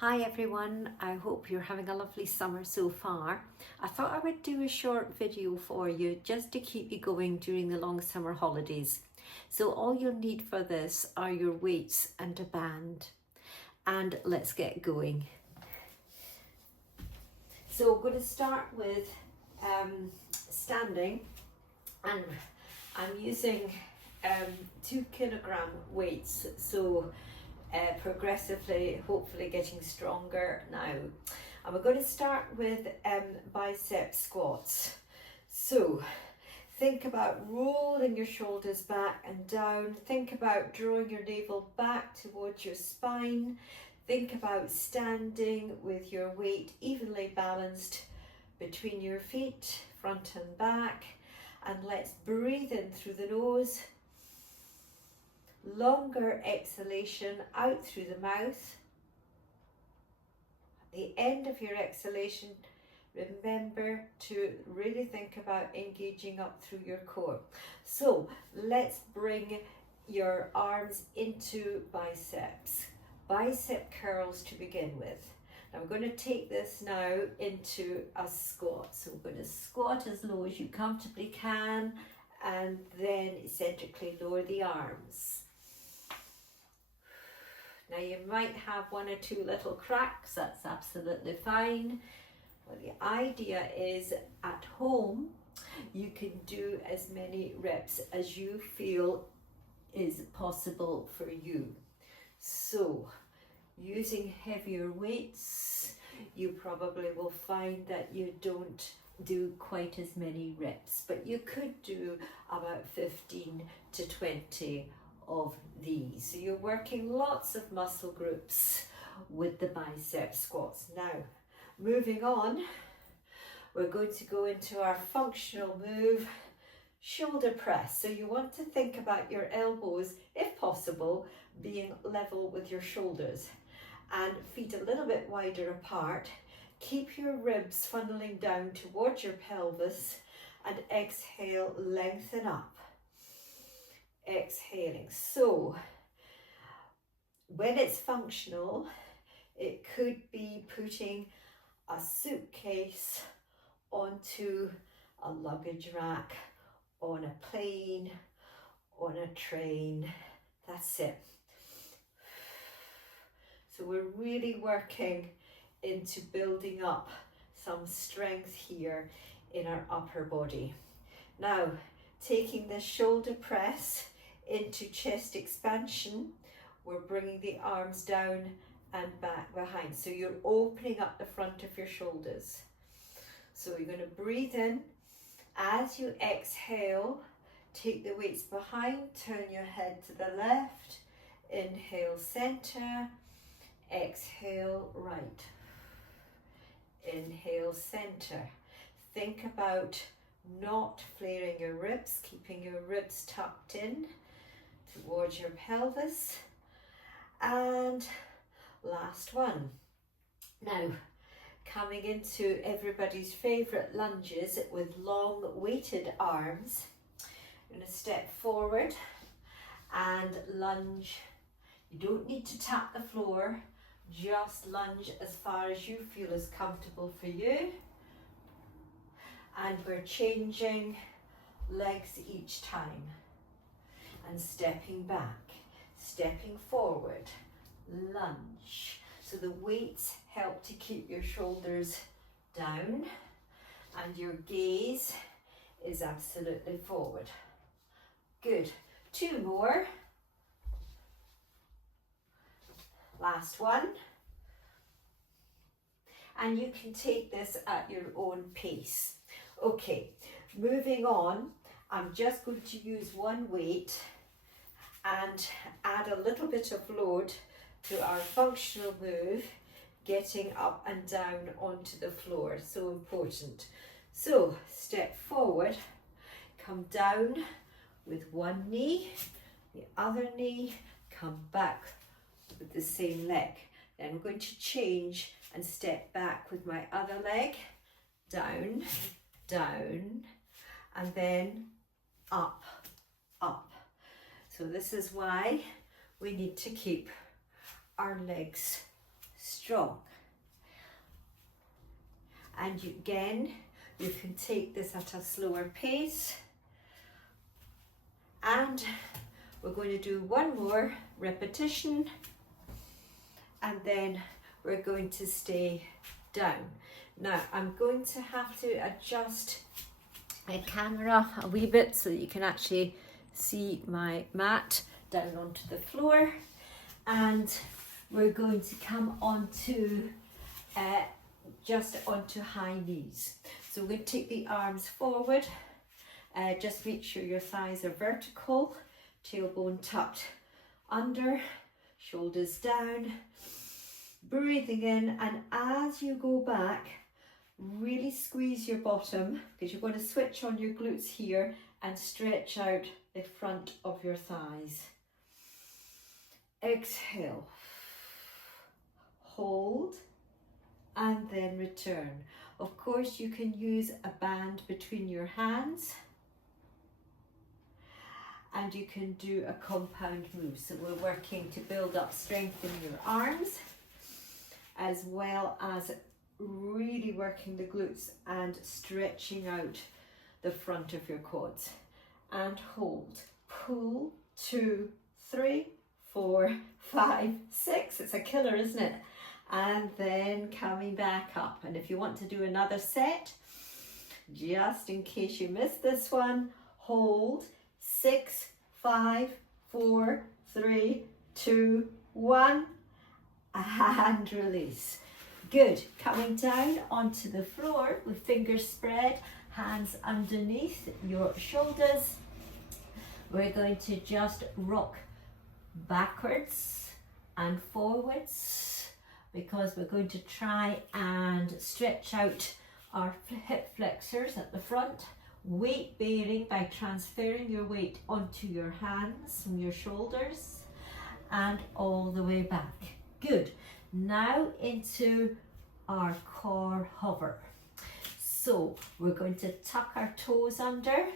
Hi everyone, I hope you're having a lovely summer so far. I thought I would do a short video for you just to keep you going during the long summer holidays. So all you'll need for this are your weights and a band. And let's get going. So we're going to start with standing, and I'm using 2 kilogram weights, so progressively, hopefully getting stronger now. And we're going to start with bicep squats. So think about rolling your shoulders back and down. Think about drawing your navel back towards your spine. Think about standing with your weight evenly balanced between your feet, front and back. And let's breathe in through the nose. Longer exhalation out through the mouth. At the end of your exhalation, remember to really think about engaging up through your core. So let's bring your arms into bicep curls to begin with. Now we're going to take this now into a squat. So we're going to squat as low as you comfortably can, and then eccentrically lower the arms. Now you might have 1 or 2 little cracks, that's absolutely fine. But the idea is at home, you can do as many reps as you feel is possible for you. So using heavier weights, you probably will find that you don't do quite as many reps, but you could do about 15 to 20 of these. So you're working lots of muscle groups with the bicep squats. Now, moving on, we're going to go into our functional move, shoulder press. So you want to think about your elbows, if possible, being level with your shoulders, and feet a little bit wider apart. Keep your ribs funneling down towards your pelvis, and exhale, lengthen up. Exhaling. So when it's functional, it could be putting a suitcase onto a luggage rack, on a plane, on a train. That's it. So we're really working into building up some strength here in our upper body. Now, taking the shoulder press into chest expansion, we're bringing the arms down and back behind. So you're opening up the front of your shoulders. So you're going to breathe in. As you exhale, take the weights behind, turn your head to the left, inhale center, exhale right, inhale center. Think about not flaring your ribs, keeping your ribs tucked in towards your pelvis. And last one. Now, coming into everybody's favorite lunges with long weighted arms, you're going to step forward and lunge. You don't need to tap the floor, just lunge as far as you feel is comfortable for you. And we're changing legs each time and stepping back, stepping forward, lunge. So the weights help to keep your shoulders down and your gaze is absolutely forward. Good. 2 more. Last one. And you can take this at your own pace. Okay, moving on, I'm just going to use one weight and add a little bit of load to our functional move, getting up and down onto the floor. So important. So step forward, come down with one knee, the other knee, come back with the same leg. Then we're going to change and step back with my other leg, down, down, and then up, up. So this is why we need to keep our legs strong. And again, you can take this at a slower pace. And we're going to do one more repetition, and then we're going to stay down. Now I'm going to have to adjust my camera a wee bit so that you can actually see my mat down onto the floor, and we're going to come onto just onto high knees. So we're going to take the arms forward, just make sure your thighs are vertical, tailbone tucked under, shoulders down, breathing in, and as you go back, really squeeze your bottom, because you're going to switch on your glutes here and stretch out the front of your thighs. Exhale, hold, and then return. Of course, you can use a band between your hands, and you can do a compound move. So we're working to build up strength in your arms, as well as really working the glutes and stretching out the front of your quads. And hold, pull, 2, 3, 4, 5, 6. It's a killer, isn't it? And then coming back up. And if you want to do another set, just in case you missed this one, hold, 6, 5, 4, 3, 2, 1, and release. Good. Coming down onto the floor with fingers spread, hands underneath your shoulders. We're going to just rock backwards and forwards, because we're going to try and stretch out our hip flexors at the front. Weight bearing by transferring your weight onto your hands and your shoulders and all the way back. Good. Now into our core hover. So we're going to tuck our toes under,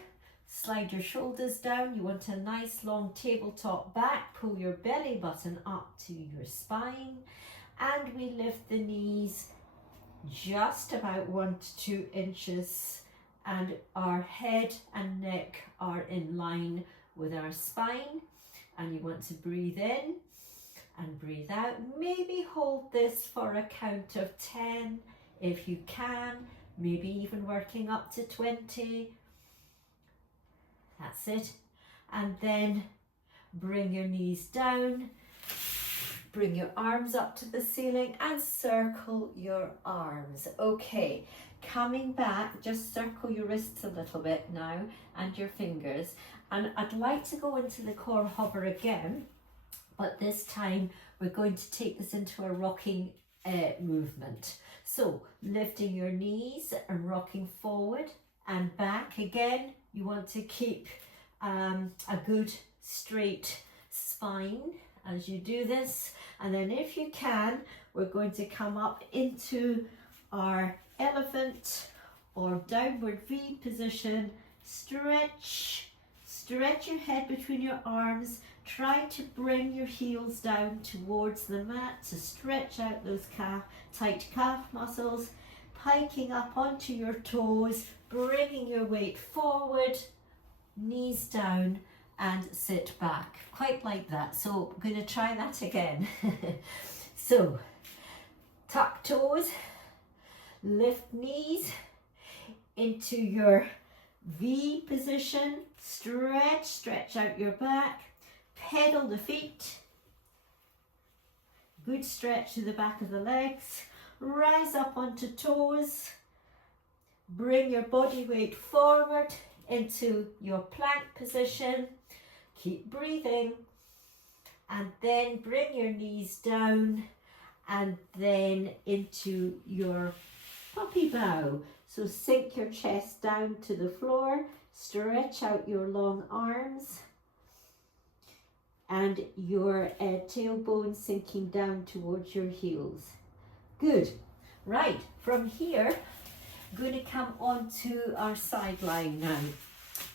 slide your shoulders down. You want a nice long tabletop back. Pull your belly button up to your spine, and we lift the knees just about 1 to 2 inches, and our head and neck are in line with our spine. And you want to breathe in and breathe out. Maybe hold this for a count of 10 if you can, maybe even working up to 20. That's it. And then bring your knees down, bring your arms up to the ceiling and circle your arms. Okay, coming back, just circle your wrists a little bit now and your fingers. And I'd like to go into the core hover again, but this time we're going to take this into a rocking movement. So lifting your knees and rocking forward and back. Again, you want to keep a good straight spine as you do this. And then if you can, we're going to come up into our elephant or downward V position. Stretch your head between your arms. Try to bring your heels down towards the mat to stretch out those tight calf muscles, piking up onto your toes, bringing your weight forward, knees down, and sit back. Quite like that. So I'm going to try that again. So tuck toes, lift knees into your V position, stretch out your back, pedal the feet, good stretch to the back of the legs, rise up onto toes, bring your body weight forward into your plank position, keep breathing, and then bring your knees down and then into your puppy bow. So sink your chest down to the floor, stretch out your long arms and your tailbone sinking down towards your heels. Good. Right, from here, I'm going to come on to our side line now.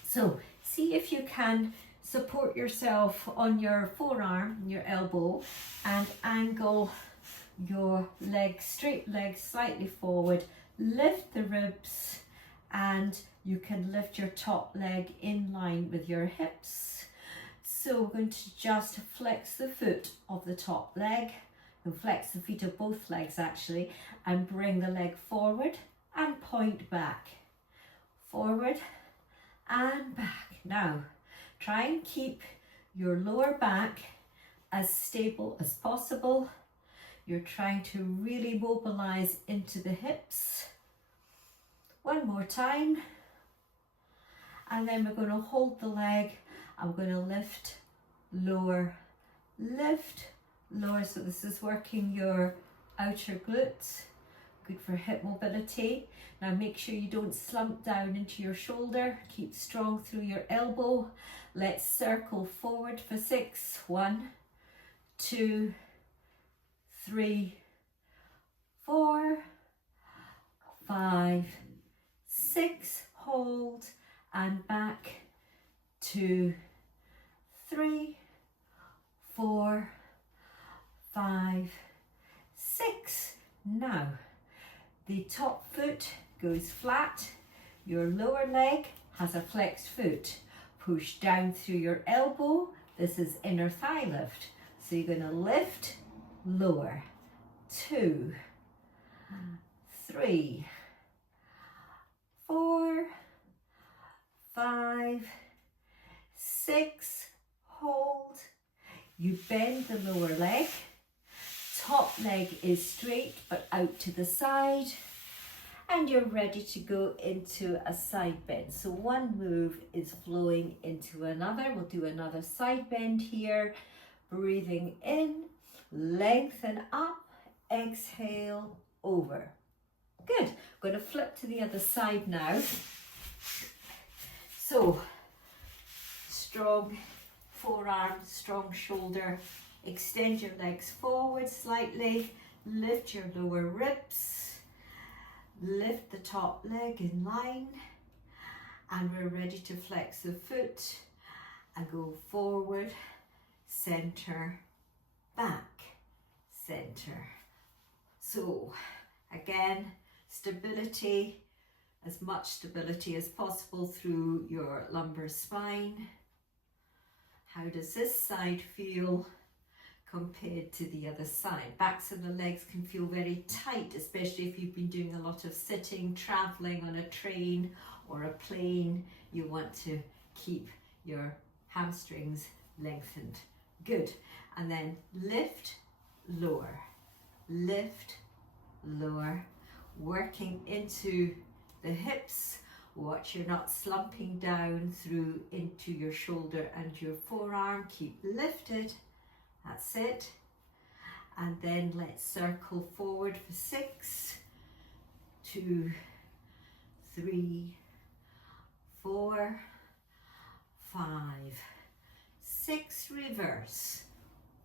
So see if you can support yourself on your forearm, your elbow, and angle your legs, straight legs slightly forward, lift the ribs, and you can lift your top leg in line with your hips. So we're going to just flex the foot of the top leg, and flex the feet of both legs actually, and bring the leg forward and point back. Forward and back. Now, try and keep your lower back as stable as possible. You're trying to really mobilize into the hips. One more time. And then we're going to hold the leg. I'm going to lift, lower, lift, lower. So this is working your outer glutes. Good for hip mobility. Now make sure you don't slump down into your shoulder. Keep strong through your elbow. Let's circle forward for 6. 1, 2, 3, 4, 5, 6. Hold and back. 2, 3, 4, 5, 6. Now, the top foot goes flat. Your lower leg has a flexed foot. Push down through your elbow. This is inner thigh lift. So you're going to lift, lower. 2, 3, 4, 5, 6. Hold. You bend the lower leg. Top leg is straight but out to the side, and you're ready to go into a side bend. So one move is flowing into another. We'll do another side bend here. Breathing in, lengthen up, exhale, over. Good. I'm going to flip to the other side now. So strong forearm, strong shoulder. Extend your legs forward slightly, lift your lower ribs, lift the top leg in line, and we're ready to flex the foot and go forward, center, back, center. So again, stability, as much stability as possible through your lumbar spine. How does this side feel compared to the other side? Backs of the legs can feel very tight, especially if you've been doing a lot of sitting, traveling on a train or a plane. You want to keep your hamstrings lengthened. Good. And then lift, lower, lift, lower, working into the hips. Watch you're not slumping down through into your shoulder and your forearm. Keep lifted. That's it. And then let's circle forward for 6, 2, 3, 4, 5, 6. Reverse.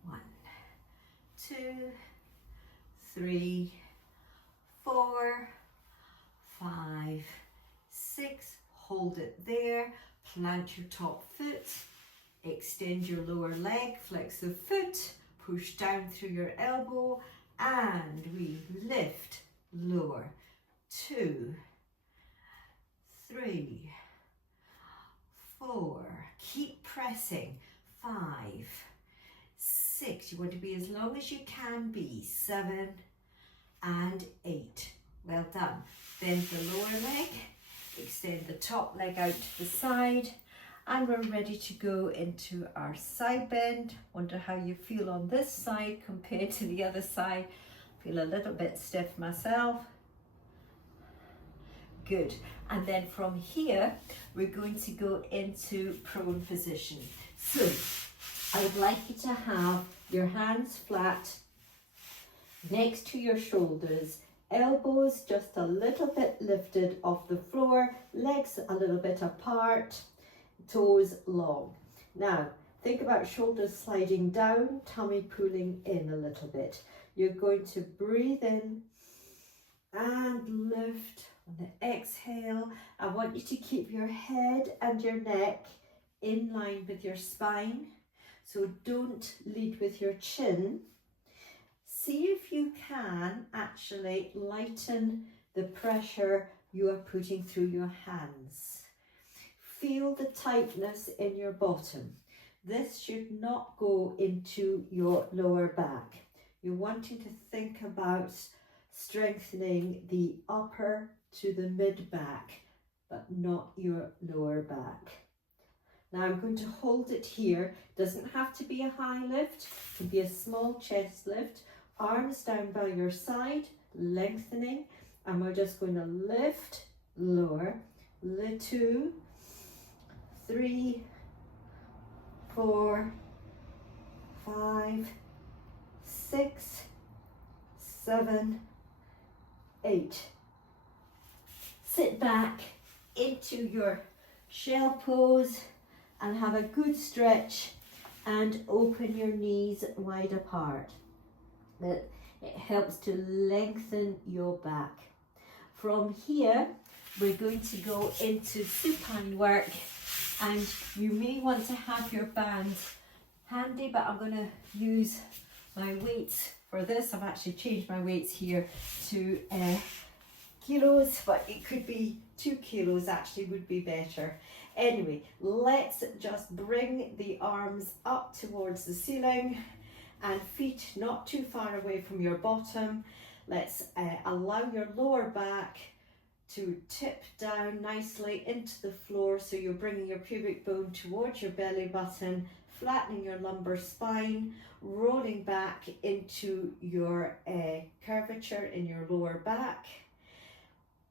1, 2, 3, 4, 5, 6. Hold it there. Plant your top foot. Extend your lower leg, flex the foot, push down through your elbow, and we lift, lower. 2, 3, 4. Keep pressing. 5, 6. You want to be as long as you can be. 7 and 8. Well done. Bend the lower leg, extend the top leg out to the side, and we're ready to go into our side bend. Wonder how you feel on this side compared to the other side. Feel a little bit stiff myself. Good. And then from here, we're going to go into prone position. So I would like you to have your hands flat next to your shoulders, elbows just a little bit lifted off the floor, legs a little bit apart, toes long. Now, think about shoulders sliding down, tummy pulling in a little bit. You're going to breathe in and lift. On the exhale, I want you to keep your head and your neck in line with your spine. So don't lead with your chin. See if you can actually lighten the pressure you are putting through your hands. Feel the tightness in your bottom. This should not go into your lower back. You're wanting to think about strengthening the upper to the mid back, but not your lower back. Now I'm going to hold it here. Doesn't have to be a high lift, it can be a small chest lift. Arms down by your side, lengthening, and we're just going to lift, lower, 2, 3, 4, 5, 6, 7, 8. Sit back into your shell pose and have a good stretch and open your knees wide apart. It helps to lengthen your back. From here, we're going to go into supine work, and you may want to have your band handy, but I'm going to use my weights for this. I've actually changed my weights here to kilos, but it could be 2 kilos actually would be better. Anyway, let's just bring the arms up towards the ceiling and feet not too far away from your bottom. Let's allow your lower back to tip down nicely into the floor, so you're bringing your pubic bone towards your belly button, flattening your lumbar spine, rolling back into your curvature in your lower back.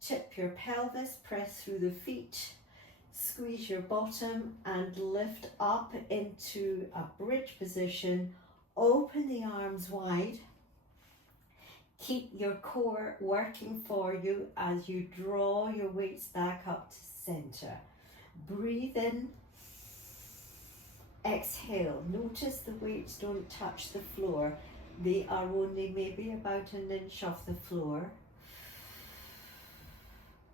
Tip your pelvis, press through the feet, squeeze your bottom and lift up into a bridge position. Open the arms wide. Keep your core working for you as you draw your weights back up to center. Breathe in. Exhale. Notice the weights don't touch the floor. They are only maybe about an inch off the floor.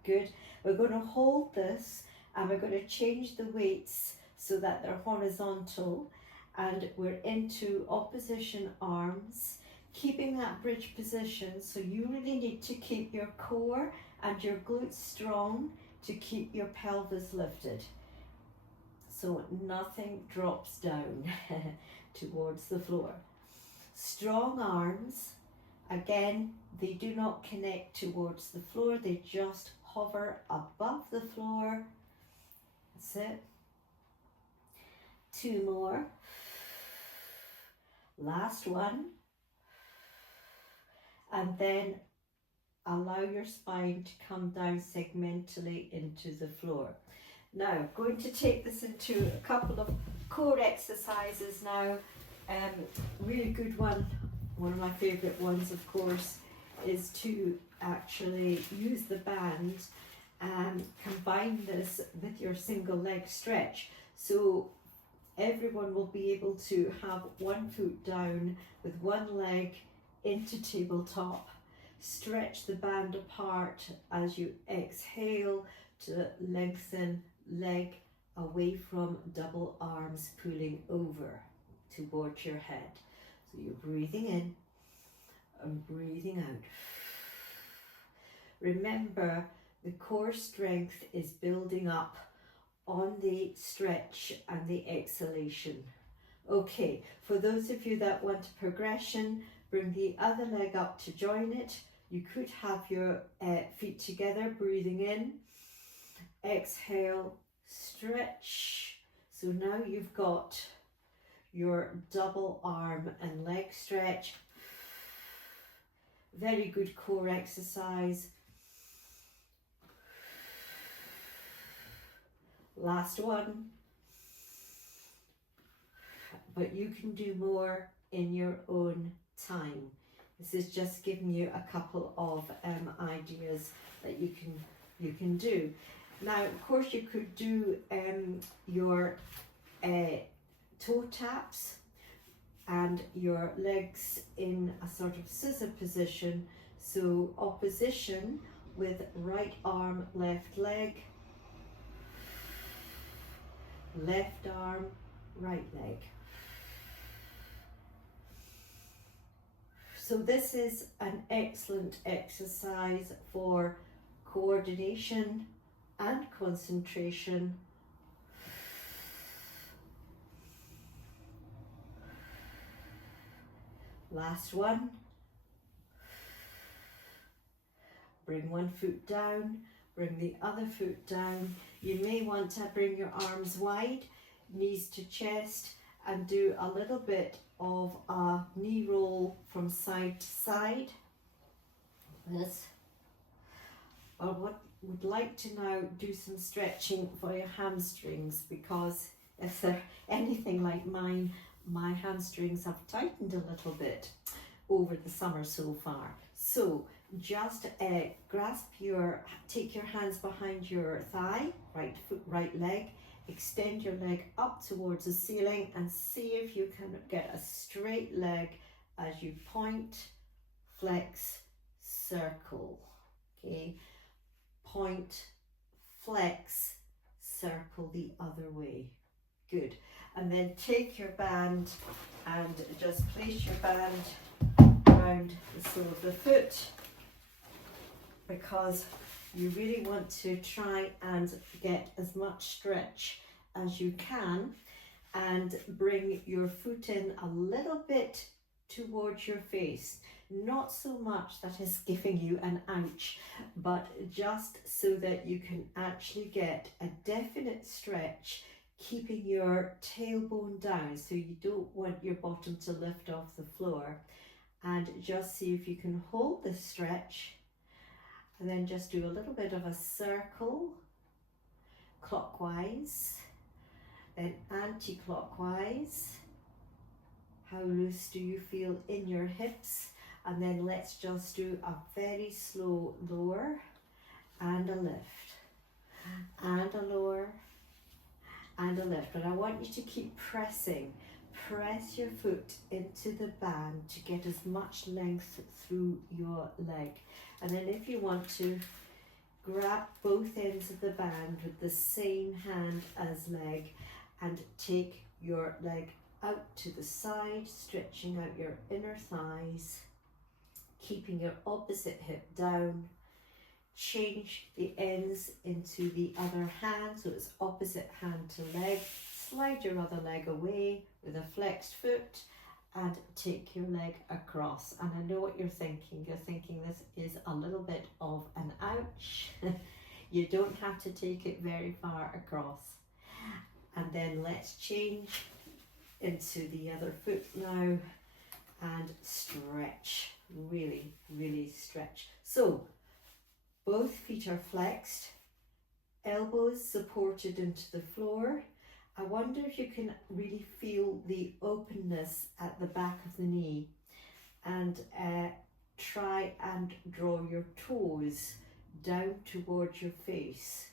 Good. We're going to hold this and we're going to change the weights so that they're horizontal, and we're into opposition arms, keeping that bridge position. So you really need to keep your core and your glutes strong to keep your pelvis lifted, so nothing drops down towards the floor. Strong arms, again, they do not connect towards the floor, they just hover above the floor. That's it. 2 more. Last one. And then allow your spine to come down segmentally into the floor. Now, going to take this into a couple of core exercises now. Really good one of my favourite ones, of course, is to actually use the band and combine this with your single leg stretch. So everyone will be able to have one foot down with one leg into tabletop. Stretch the band apart as you exhale to lengthen leg away from double arms pulling over towards your head. So you're breathing in and breathing out. Remember, the core strength is building up on the stretch and the exhalation. Okay, for those of you that want a progression, bring the other leg up to join it. You could have your feet together, breathing in, exhale, stretch. So now you've got your double arm and leg stretch. Very good core exercise. Last one. But you can do more in your own time. This is just giving you a couple of ideas that you can do. Now, of course, you could do your toe taps and your legs in a sort of scissor position. So opposition with right arm, left leg, left arm, right leg. So this is an excellent exercise for coordination and concentration. Last one. Bring one foot down, bring the other foot down. You may want to bring your arms wide, knees to chest, and do a little bit of a knee roll from side to side. This. I would like to now do some stretching for your hamstrings, because if they're anything like mine, my hamstrings have tightened a little bit over the summer so far. So just take your hands behind your thigh, right foot, right leg, extend your leg up towards the ceiling and see if you can get a straight leg as you point, flex, circle. Okay, point, flex, circle the other way. Good. And then take your band and just place your band around the sole of the foot, because you really want to try and get as much stretch as you can, and bring your foot in a little bit towards your face. Not so much that is giving you an ouch, but just so that you can actually get a definite stretch, keeping your tailbone down, so you don't want your bottom to lift off the floor. And just see if you can hold the stretch, and then just do a little bit of a circle clockwise, then anti-clockwise. How loose do you feel in your hips? And then let's just do a very slow lower and a lift, and a lower and a lift. But I want you to keep pressing. Press your foot into the band to get as much length through your leg. And then if you want to, grab both ends of the band with the same hand as leg and take your leg out to the side, stretching out your inner thighs, keeping your opposite hip down. Change the ends into the other hand, so it's opposite hand to leg. Slide your other leg away with a flexed foot and take your leg across. And I know what you're thinking. You're thinking this is a little bit of an ouch. You don't have to take it very far across. And then let's change into the other foot now and stretch. Really, really stretch. So both feet are flexed, elbows supported into the floor. I wonder if you can really feel the openness at the back of the knee, and try and draw your toes down towards your face,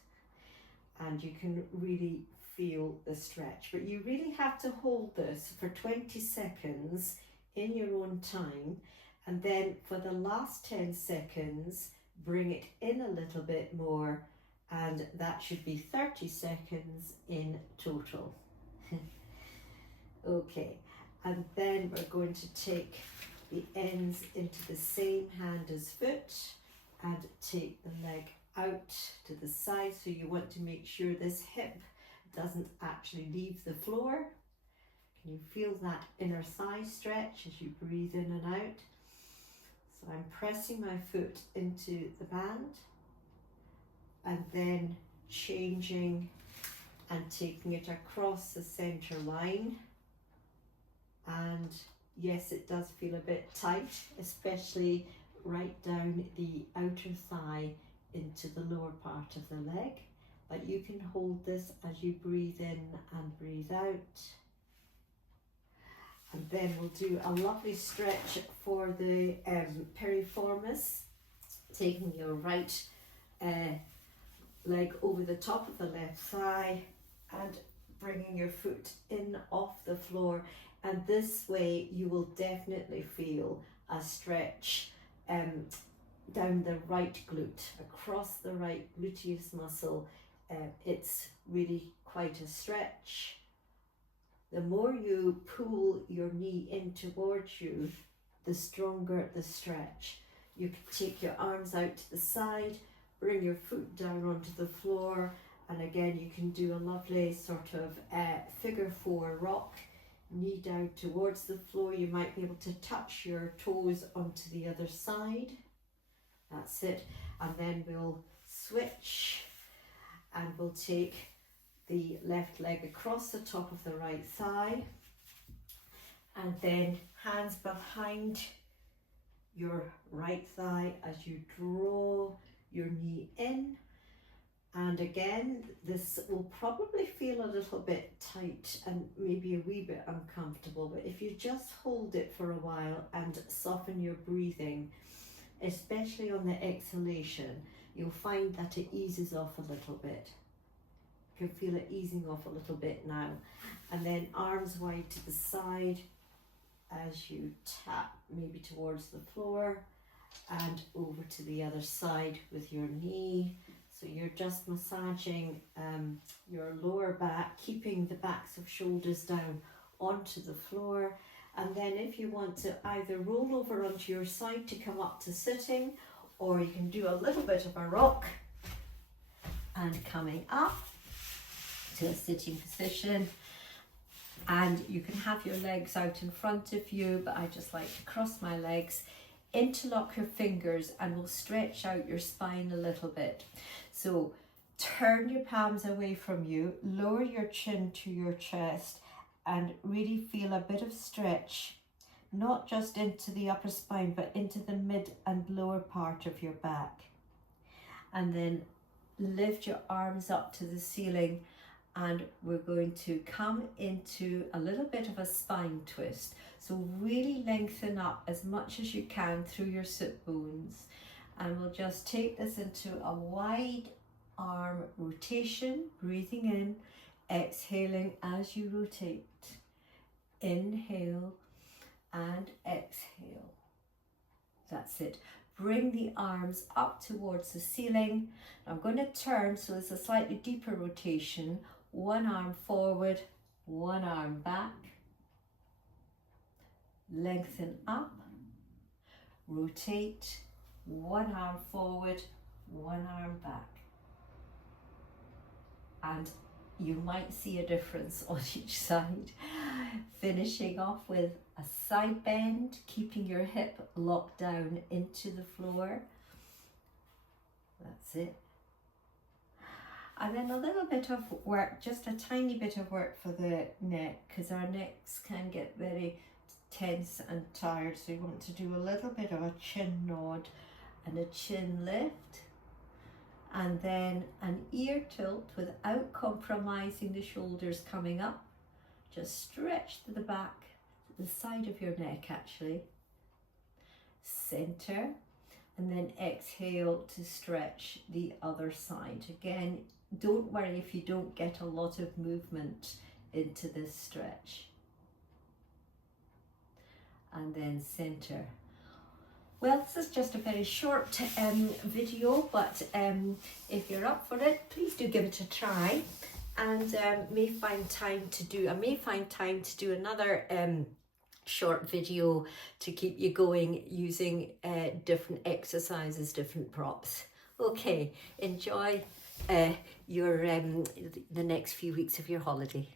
and you can really feel the stretch. But you really have to hold this for 20 seconds in your own time, and then for the last 10 seconds bring it in a little bit more, and that should be 30 seconds in total. Okay, and then we're going to take the ends into the same hand as foot and take the leg out to the side. So you want to make sure this hip doesn't actually leave the floor. Can you feel that inner thigh stretch as you breathe in and out? So I'm pressing my foot into the band and then changing and taking it across the center line. And yes, it does feel a bit tight, especially right down the outer thigh into the lower part of the leg. But you can hold this as you breathe in and breathe out. And then we'll do a lovely stretch for the piriformis, taking your right leg over the top of the left thigh and bringing your foot in off the floor. And this way you will definitely feel a stretch down the right glute, across the right gluteus muscle. It's really quite a stretch. The more you pull your knee in towards you, the stronger the stretch. You can take your arms out to the side, bring your foot down onto the floor, and again you can do a lovely sort of figure 4 rock, knee down towards the floor. You might be able to touch your toes onto the other side. That's it. And then we'll switch and we'll take the left leg across the top of the right thigh, and then hands behind your right thigh as you draw your knee in. And again, this will probably feel a little bit tight and maybe a wee bit uncomfortable, but if you just hold it for a while and soften your breathing, especially on the exhalation, you'll find that it eases off a little bit. You can feel it easing off a little bit now. And then arms wide to the side as you tap maybe towards the floor and over to the other side with your knee. So you're just massaging your lower back, keeping the backs of shoulders down onto the floor. And then if you want to either roll over onto your side to come up to sitting, or you can do a little bit of a rock and coming up to a sitting position. And you can have your legs out in front of you, but I just like to cross my legs, interlock your fingers, and we'll stretch out your spine a little bit. So turn your palms away from you, lower your chin to your chest, and really feel a bit of stretch, not just into the upper spine, but into the mid and lower part of your back. And then lift your arms up to the ceiling, and we're going to come into a little bit of a spine twist. So really lengthen up as much as you can through your sit bones. And we'll just take this into a wide arm rotation, breathing in, exhaling as you rotate. Inhale and exhale. That's it. Bring the arms up towards the ceiling. I'm going to turn, so it's a slightly deeper rotation. One arm forward, one arm back. Lengthen up, rotate, one arm forward, one arm back. And you might see a difference on each side. Finishing off with a side bend, keeping your hip locked down into the floor. That's it. And then a little bit of work, just a tiny bit of work for the neck, because our necks can get very tense and tired. So you want to do a little bit of a chin nod and a chin lift, and then an ear tilt without compromising the shoulders coming up. Just stretch to the back, the side of your neck actually. Center, and then exhale to stretch the other side. Again, don't worry if you don't get a lot of movement into this stretch. And then center. Well, this is just a very short video, but if you're up for it, please do give it a try. And I may find time to do another short video to keep you going using different exercises, different props. Okay, enjoy the next few weeks of your holiday.